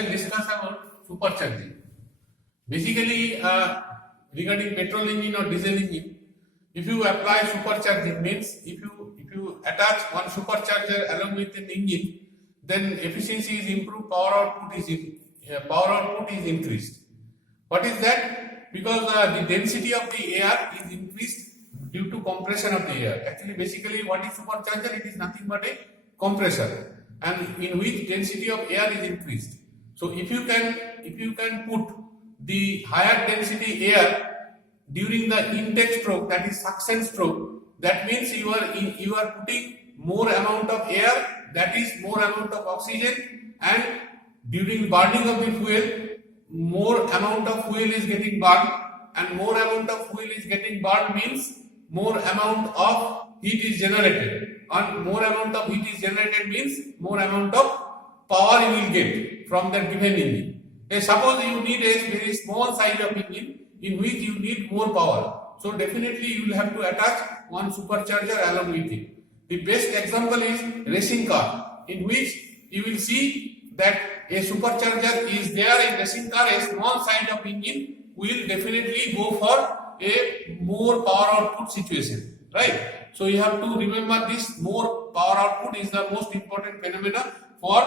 shall discuss about supercharging. Basically, regarding petrol engine or diesel engine, if you apply supercharging, means if you attach one supercharger along with an engine, then efficiency is improved, power output is increased. What is that? Because the density of the air is increased due to compression of the air. Actually, basically, what is supercharger? It is nothing but a compressor, and in which density of air is increased. So if you can put the higher density air during the intake stroke, that is suction stroke, that means you are putting more amount of air, that is more amount of oxygen, and during burning of the fuel, more amount of fuel is getting burned, and more amount of fuel is getting burned means more amount of heat is generated, and more amount of heat is generated means more amount of power you will get from that given engine. Suppose you need a very small size of engine in which you need more power. So definitely you will have to attach one supercharger along with it. The best example is racing car, in which you will see that a supercharger is there in racing car. A small size of engine will definitely go for a more power output situation, right? So you have to remember this. More power output is the most important phenomena for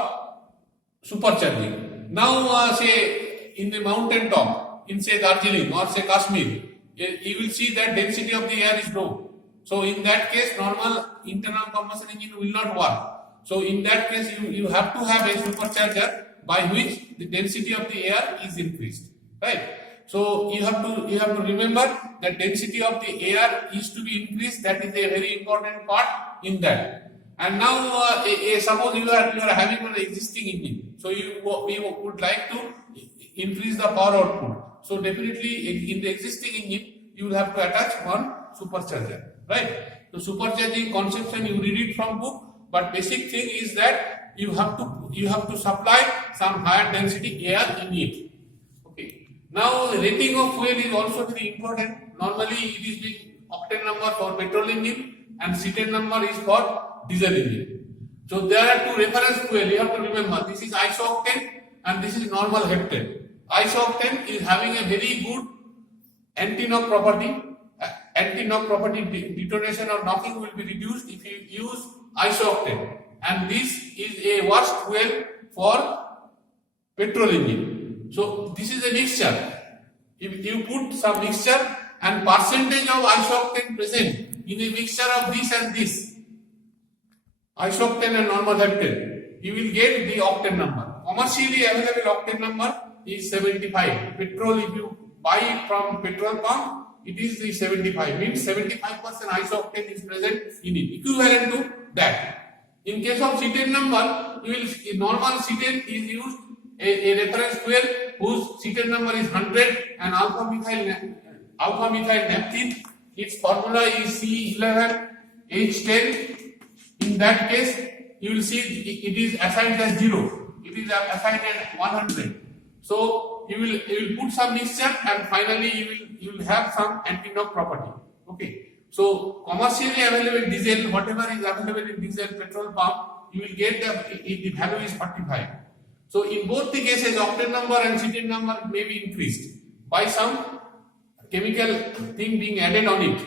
supercharging. Now, say in the mountain top, in say Darjeeling or say Kashmir, you will see that density of the air is low. So in that case, normal internal combustion engine will not work. So in that case, you have to have a supercharger by which the density of the air is increased, right? So you have to remember that density of the air is to be increased. That is a very important part in that. And now, suppose you are having an existing engine, so we would like to increase the power output. So definitely in the existing engine, you will have to attach one supercharger, right? So supercharging conception you read it from book, but basic thing is that you have to supply some higher density air in it. Okay. Now rating of fuel is also very important. Normally it is the octane number for petrol engine and cetane number is for diesel engine. So there are two reference fuel. You have to remember, this is isooctane and this is normal heptane. Isooctane is having a very good anti-knock property. Anti-knock property detonation or knocking will be reduced if you use isooctane, and this is a worst fuel for petrol engine. So this is a mixture. If you put some mixture and percentage of isooctane present in a mixture of this and this, isooctane and normal heptane, you will get the octane number. Commercially available octane number is 75. Petrol, if you buy it from petrol pump, it is the 75. Means 75% isooctane is present in it. Equivalent to that. In case of cetane number, normal cetane is used a reference fuel whose cetane number is 100 and alpha methyl naphthalene. Its formula is C11H10. In that case, you will see it is assigned as 0. It is assigned as 100. So you will put some mixture and finally you will have some anti-knock property. Okay. So commercially available diesel, whatever is available in diesel petrol pump, you will get the value is 45. So in both the cases, octane number and cetane number may be increased by some chemical thing being added on it.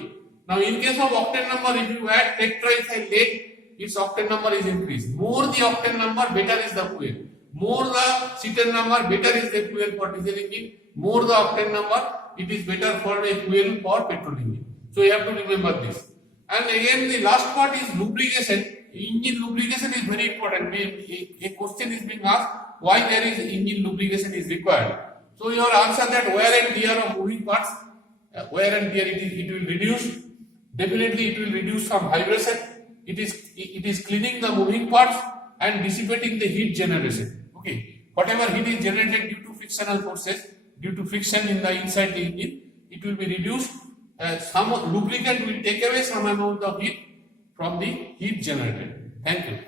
Now in case of octane number, if you add tetraethyl lead, its octane number is increased. More the octane number, better is the fuel. More the cetane number, better is the fuel for diesel engine. More the octane number, it is better for a fuel for petrol engine. So you have to remember this. And again, the last part is lubrication. Engine lubrication is very important. A question is being asked, why there is engine lubrication is required. So your answer that wear and tear of moving parts, wear and tear it will reduce. Definitely it will reduce some vibration. It is cleaning the moving parts and dissipating the heat generation. Okay. Whatever heat is generated due to frictional forces, due to friction in the inside the engine, it will be reduced. Some lubricant will take away some amount of heat from the heat generated. Thank you.